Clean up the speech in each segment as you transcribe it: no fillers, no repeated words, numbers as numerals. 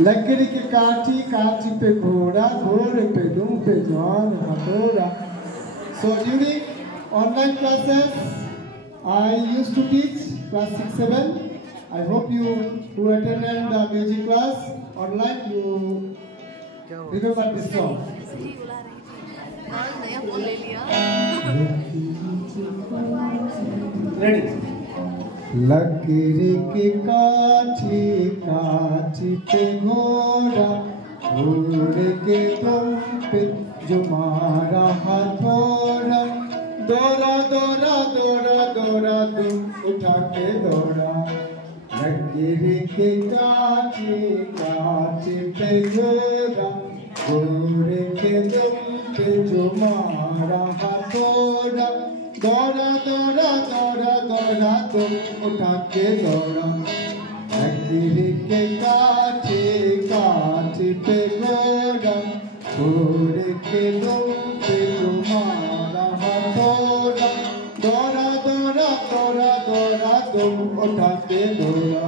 लकड़ी की काठी, काठी पे घोड़ा, घोड़े पे दुम पे जवान हथौड़ा. So during online classes, I used to teach class 6, 7. I hope you who attended the music class online, you remember this song. Ready? लकड़ी की काठी, काठी पे घोड़ा, घोड़े के दुम पे जो मारा हथौड़ा. दौड़ा दौड़ा दौड़ा दौड़ा दुम उठा के दौड़ा. लकड़ी की काठी, काठी पे घोड़ा, घोड़े के दुम पे जो मारा हथौड़ा. दौड़ा दौड़ा दौड़ा दौड़ा तुम उठा के दौड़ा. लकड़ी के काठी, काठी पे घोड़ा, घोड़े के दुम पे तुम्हारा हथौड़ा. दौड़ा दौड़ा दौड़ा दौड़ा तुम उठा के दौड़ा.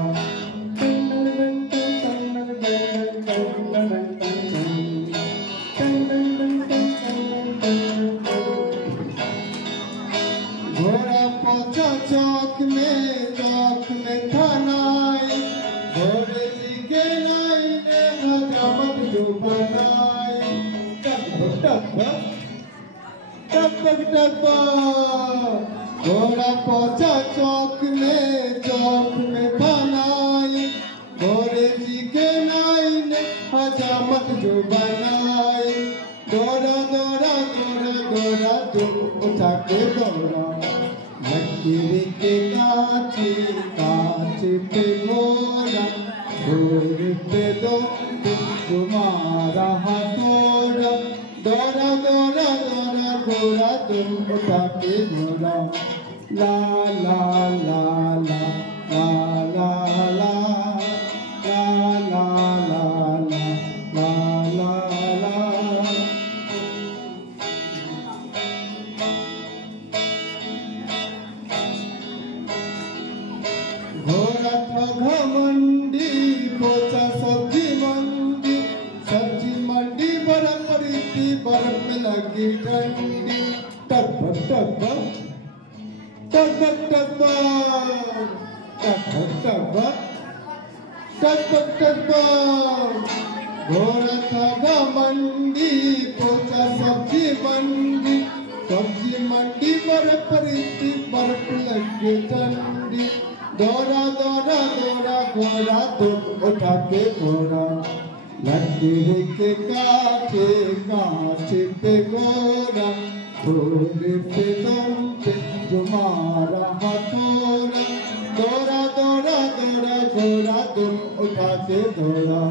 घोड़ा पहुंचा चौक में था नाई. घोड़े जी के नाई ने हजामत जो बनाई. टक टक टक टक. घोड़ा पहुंचा चौक में था नाई. घोड़े जी के नाई ने हजामत जो बनाई. दौड़ा दौड़ा दौड़ा दौड़ा तुम उठा के दौड़ा. लकड़ी के काठी, काठी पे घोड़ा, घोड़े पे दुम तुम्हारा हथौड़ा. दौड़ा दौड़ा दौड़ा घोड़ा तुम उठा के दौड़ा. ला ला ला ला ला ला ला ला ला ला ला ला ला. घोड़ा था घमंडी, पहुंचा सब्जी मंडी. सब्जी मंडी बर्फ पड़ी थी, बर्फ में लगी ठंडी. टक टक टक टक टक टक टक टक टक. घोड़ा था घमंडी, पहुंचा सब्जी मंडी. सब्जी मंडी बर्फ पड़ी थी, बर्फ लगी ठंडी. दौड़ा दौड़ा दौड़ा घोड़ा तुम उठा के दौड़ा. लकड़ी के काठी, काठी पे घोड़ा, घोड़े पे दुम पे जो मारा हथौड़ा. दौड़ा दौड़ा दौड़ा घोड़ा तुम उठा के दौड़ा.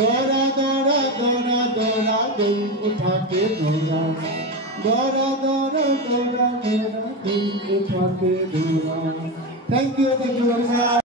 दौड़ा दौड़ा दौड़ा दौड़ा तुम उठा के दौड़ा. दौड़ा दौड़ा दौड़ा दौड़ा तुम उठा के दौड़ा. Thank you very much.